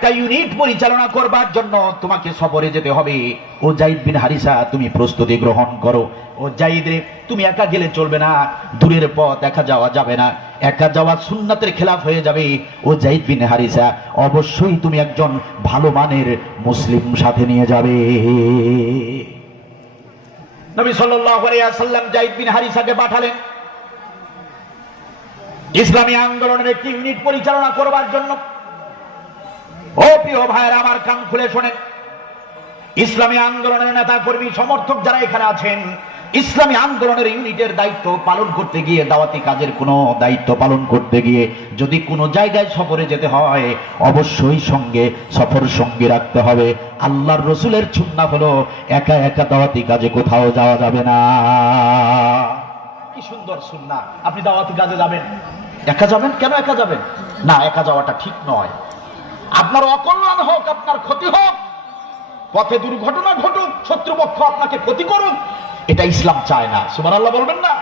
একটা ইউনিট পরিচালনা করবার জন্য তোমাকে সফরে যেতে হবে। ও যায়েদ বিন হারিসা, তুমি প্রস্তুতি গ্রহণ করো। ও যায়েদ রে, তুমি একা গেলে চলবে না, দূরের পথ একা যাওয়া যাবে না, একা যাওয়া সুন্নাতের খেলাফ হয়ে যাবে। ও যায়েদ বিন হারিসা, অবশ্যই তুমি একজন ভালো মানের মুসলিম সাথে নিয়ে যাবে। নবী সাল্লাল্লাহু আলাইহি ওয়াসাল্লাম যায়েদ বিন হারিসাকে পাঠালেন ইসলামী আন্দোলনের একটি ইউনিট পরিচালনা করবার জন্য। ও প্রিয় ভাইয়েরা আমার, কান খুলে শোনেন, ইসলামী আন্দোলনের নেতা কর্মী সমর্থক যারা এখানে আছেন, ইসলামী আন্দোলনের ইউনিটের দায়িত্ব পালন করতে গিয়ে, দাওয়াতি কাজের কোনো দায়িত্ব পালন করতে গিয়ে যদি কোনো জায়গায় সফরে যেতে হয়, অবশ্যই সঙ্গে সফর সঙ্গী রাখতে হবে। আল্লাহর রসুলের সুন্নাহ হলো একা একা দাওয়াতি কাজে কোথাও যাওয়া যাবে না। কি সুন্দর সুন্নাহ! আপনি দাওয়াতি কাজে যাবেন, একা যাবেন? কেন একা যাবেন? না, একা যাওয়াটা ঠিক নয়। আপনার অকল্যাণ হোক, আপনার ক্ষতি হোক, পথে দুর্ঘটনা ঘটুক, শত্রুপক্ষ আপনাকে ক্ষতি করুক, এটা ইসলাম চায় না। সুবহানাল্লাহ বলবেন না?